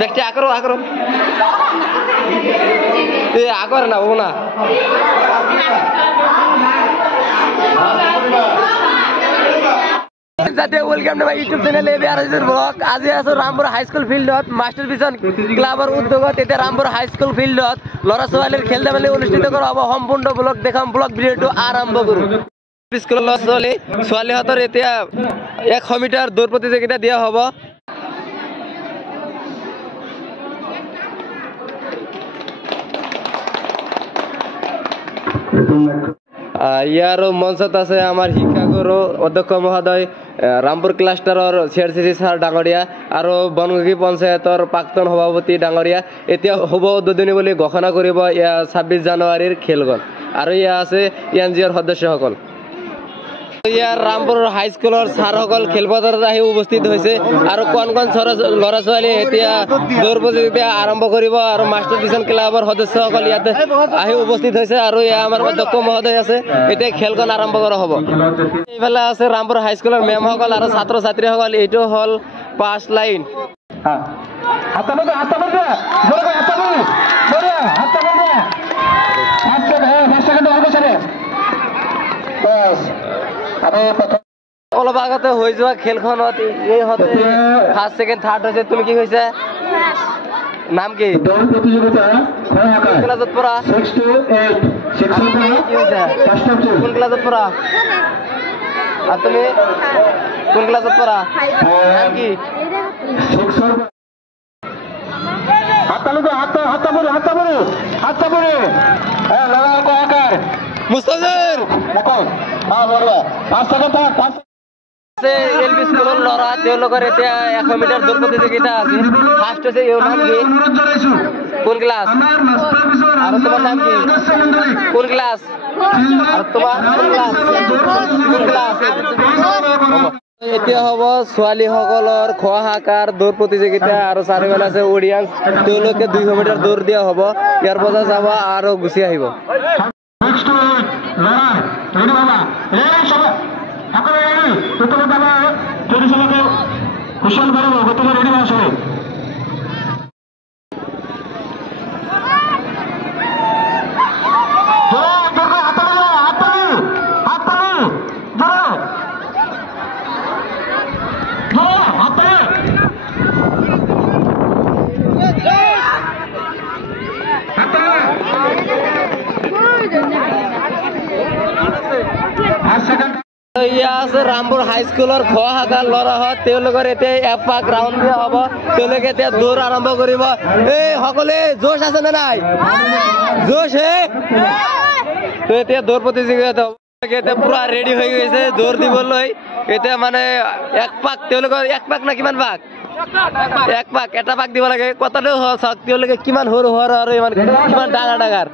দেখছি আকরো আকরো আগর না ও না welcome to my YouTube channel ABRS vlog. আজি আছো ৰামপুৰ হাইস্কুল ফিল্ডত মাষ্টাৰ ভিজন ক্লাবৰ উদ্যোগত। এতিয়া ৰামপুৰ হাইস্কুল ফিল্ডত ল'ৰা ছোৱালীৰ খেল ধেমালি অনুষ্ঠিত কৰা হ'ব। সম্পূৰ্ণ ব্লগ দেখাম, ব্লগ ভিডিঅ'টো আৰম্ভ কৰোঁ। স্কুলৰ ল'ৰা ছোৱালীহঁতৰ এতিয়া 100 মিটাৰ দৌৰ প্ৰতিযোগিতা দিয়া হ'ব। ইয়াৰ মঞ্চত আছে আমাৰ শিক্ষাগুৰু অধ্যক্ষ মহোদয়, ৰামপুৰ ক্লাষ্টাৰৰ চিআৰচিচি ছাৰ ডাঙৰীয়া আৰু বনগাঁও পঞ্চায়তৰ প্ৰাক্তন সভাপতি ডাঙৰীয়া। এতিয়া শুভ উদ্বোধনী বুলি ঘোষণা কৰিব 26 জানুৱাৰীৰ খেলখন। আৰু ইয়াত আছে এনজিঅ'ৰ সদস্যসকল। ইয়াৰ ৰামপুৰ হাইস্কুলৰ ছাৰসকল খেলপথাৰত আহি উপস্থিত হৈছে আৰু কণ ল'ৰা ছোৱালী এতিয়া দৌৰ প্ৰতিযোগিতা আৰম্ভ কৰিব। আৰু মাষ্টাৰ ভিজন ক্লাবৰ সদস্যসকল ইয়াতে আহি উপস্থিত হৈছে আৰু ইয়াত আমাৰ অধ্যক্ষ মহোদয় আছে। এতিয়া খেলখন আৰম্ভ কৰা হ'ব। এইফালে আছে ৰামপুৰ হাইস্কুলৰ মেমসকল আৰু ছাত্ৰ ছাত্ৰীসকল। এইটো হ'ল পাছ লাইন। অলপ আগতে হৈ যোৱা খেলখনত এইহঁতে ফাৰ্ষ্ট ছেকেণ্ড থাৰ্ড হৈছে। তুমি কি কৈছা? নাম কি? ক্লাছত পঢ়া? কোন ক্লাছত পঢ়া? আৰু তুমি কোন ক্লাছত পঢ়া? নাম কি? এলপি স্কুলৰ ল'ৰা, তেওঁলোকৰ এতিয়া 100 মিটাৰ দৌৰ প্ৰতিযোগিতা আছে। ফাৰ্ষ্ট হৈছে ইউৰ নাম কি? কোন ক্লাছ? আৰু তোমাৰ নাম কি? কোন ক্লাছ? আৰু তোমাৰ কোন ক্লাছ? কোন ক্লাছ? এতিয়া হ'ব ছোৱালীসকলৰ খ শাখাৰ দৌৰ প্ৰতিযোগিতা আৰু চাৰিফালে আছে অডিয়েঞ্চ। তেওঁলোকে 200 মিটাৰ দৌৰ দিয়া হ'ব। ইয়াৰ পাছত যাব আৰু গুচি আহিব। ৰামপুৰ হাইস্কুলৰ খ শাখাৰ ল'ৰাহঁত, তেওঁলোকৰ এতিয়া এপাক ৰাউণ্ড দিয়া হ'ব। তেওঁলোকে এতিয়া দৌৰ আৰম্ভ কৰিব। এই সকলোৱে জোচ আছে নে নাই? জোচ হে? এতিয়া দৌৰ প্ৰতিযোগিতা এতিয়া পুৰা ৰেডি হৈ গৈছে দৌৰ দিবলৈ। এতিয়া মানে এক পাক, তেওঁলোকৰ এক পাক না কিমান পাক? এক পাক, এটা পাক দিব লাগে। কথাটো চাওক তেওঁলোকে কিমান সৰু সৰু আৰু ইমান কিমান ডাঙৰ ডাঙৰ।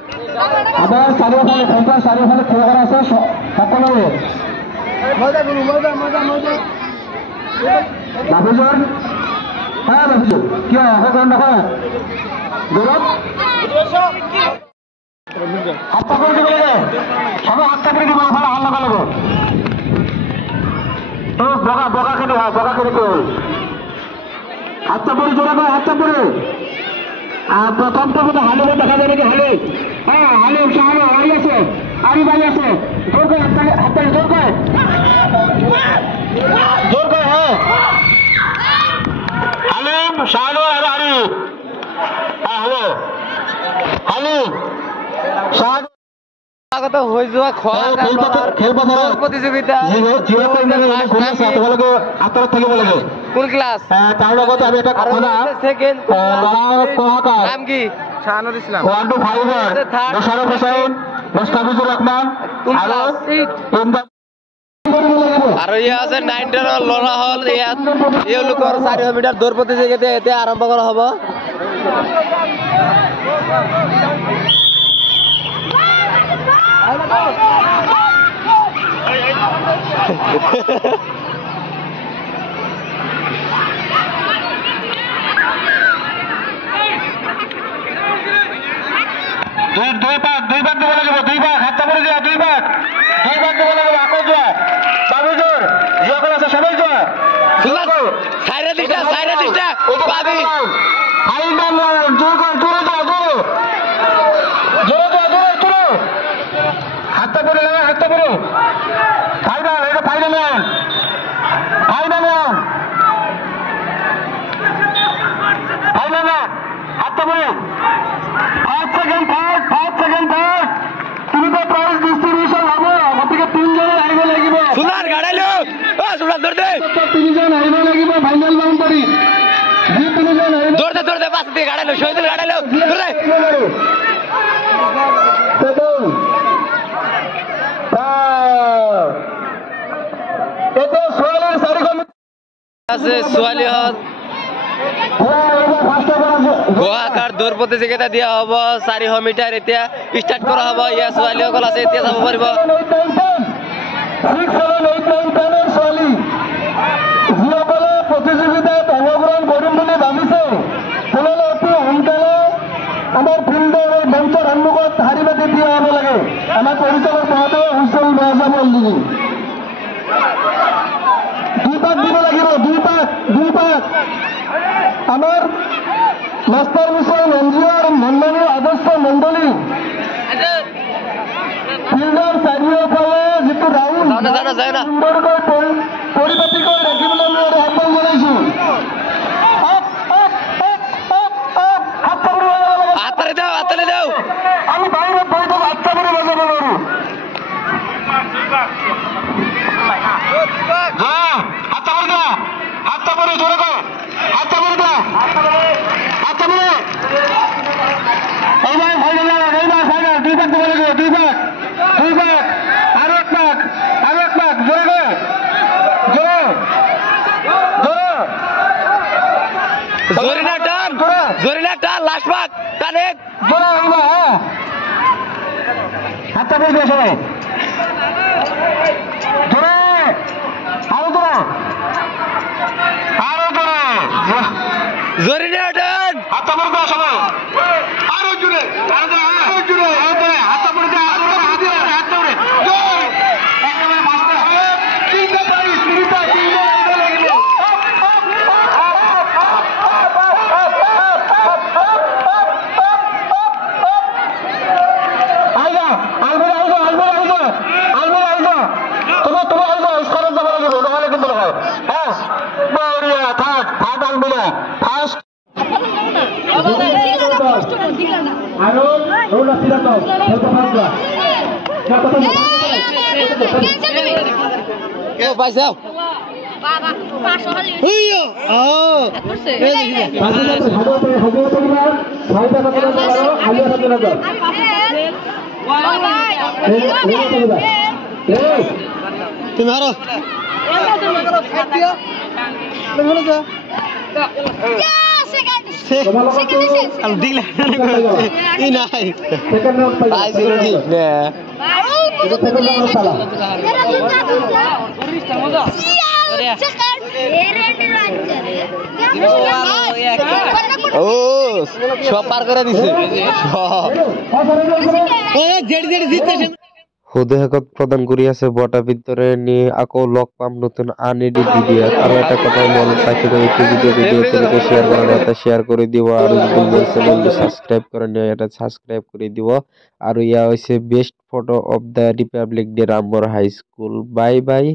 প্ৰথমটো হালিব দেখা যায় নেকি? হালিম চাহালি হাৰি আছে, আৰি বাঢ়ি আছে। জোৰকৈ হাততালি জোৰকৈ জোৰকৈ হালিম চাহালু আৰু আৰি হ'ব। হালিম চাহালু আগতে হৈ যোৱা খেলপথাৰৰ প্ৰতিযোগিতা। আঁতৰত থাকিব লাগে। কোন ক্লাছ? তাৰ লগত আমি এটা নাম কি? 1 to 5 মোশাৰফ হুছেইন, মুস্তাফিজুৰ ৰহমান আৰু ইয়াত আছে 9 10ৰ ল'ৰা হ'ল। ইয়াত তেওঁলোকৰ 400 মিটাৰ দৌৰ প্ৰতিযোগিতা এতিয়া আৰম্ভ কৰা হ'ব। দুই পাক দিব লাগিব। দুই পাক হাত চাপৰি দিয়া। দুই পাক দিব লাগিব। আকৌ যোৱা রে ফাইনাল রাউন্ড জোরে জোরে জোরে হাতটা পরে ফাইনাল এটা ফাইনাল রাউন্ড হাতটা পরে 5 সেকেন্ড থার্ড তুমি তো প্রাইজ ডিস্ট্রিবিউশন হবে ওদিকে 3 জন আইব লাগিব সুনার গাড়াইলো সুনার ধর দে 3 জন আইব লাগিব ফাইনাল রাউন্ড করি যে 3 জন আইব ধর দে পাশ দিয়ে গাড়াইলো শহীদুল গাড়াইলো ধর দে এতে সোয়ালের সারিকম আছে সোয়ালি হল গোয়াকার দৌড় প্রতিযোগিতা দিয়া হব 400 মিটার এতিয়া স্টার্ট করা হব ইয়া সোয়ালি সকল আছে এতিয়া যাব পারিব প্রতিযোগিতাত অংশগ্রহণ কৰিম বুলি ভাবিছে তেওঁলোকে অতি সোনকালে আমাৰ ফিল্ডৰ এই মঞ্চৰ সন্মুখত শাৰী পাতি দিয়া হ'ব লাগে আমাৰ পৰিচালক মহোদয় হুইচেল বজাব অলৰেডি 2 পাক দিব লাগিব 2 পাক আমাৰ মাস্টাৰ মিশন এনজিওৰ মন্ডলীৰ আদৰ্শ মন্ডলী ফিল্ডৰ চাৰিওফালে যিটো ৰাউণ্ড সুন্দৰকৈ পৰিপাটি কৰি ৰাখিবলৈ মই আহ্বান জনাইছো হাততালি দাও আমি বাহিৰত বহি থাকো হাততালি বজাব নোৱাৰো হাততালি জোরে কর হাততালি দাও এইবার ফাইনাল 2 পাক দেবো লাগিব 2 পাক আরো এক পাক জোরে জোরে না টান লাস্ট পাক টানে জোরে হইবা হাতটা বলবে সবাই জোরে না টান হাতটা বলবে সবাই আরো জোরে হাতটা বলবে একেবারে মাস্টার হয়ে 3টা প্রাইজ 3টা লাগবে পাইছাও তুমি হারো ও সব পার করে দিছে হুদেহাকত প্রদান করি আছে বটা ভিতরে নিয়ে আকৌ লগ পাম নতুন আন এডি ভিডিও আৰু এটা কথা মন ৰাখি এইটো ভিডিও কৰি শেয়াৰ কৰা এটা শেয়াৰ কৰি দিব আৰু যদি মোৰ চেনেলটো সাবস্ক্ৰাইব কৰা নাই এটা সাবস্ক্ৰাইব কৰি দিব আৰু ইয়া হৈছে best photo of the republic day ৰামবৰ হাই স্কুল বাই বাই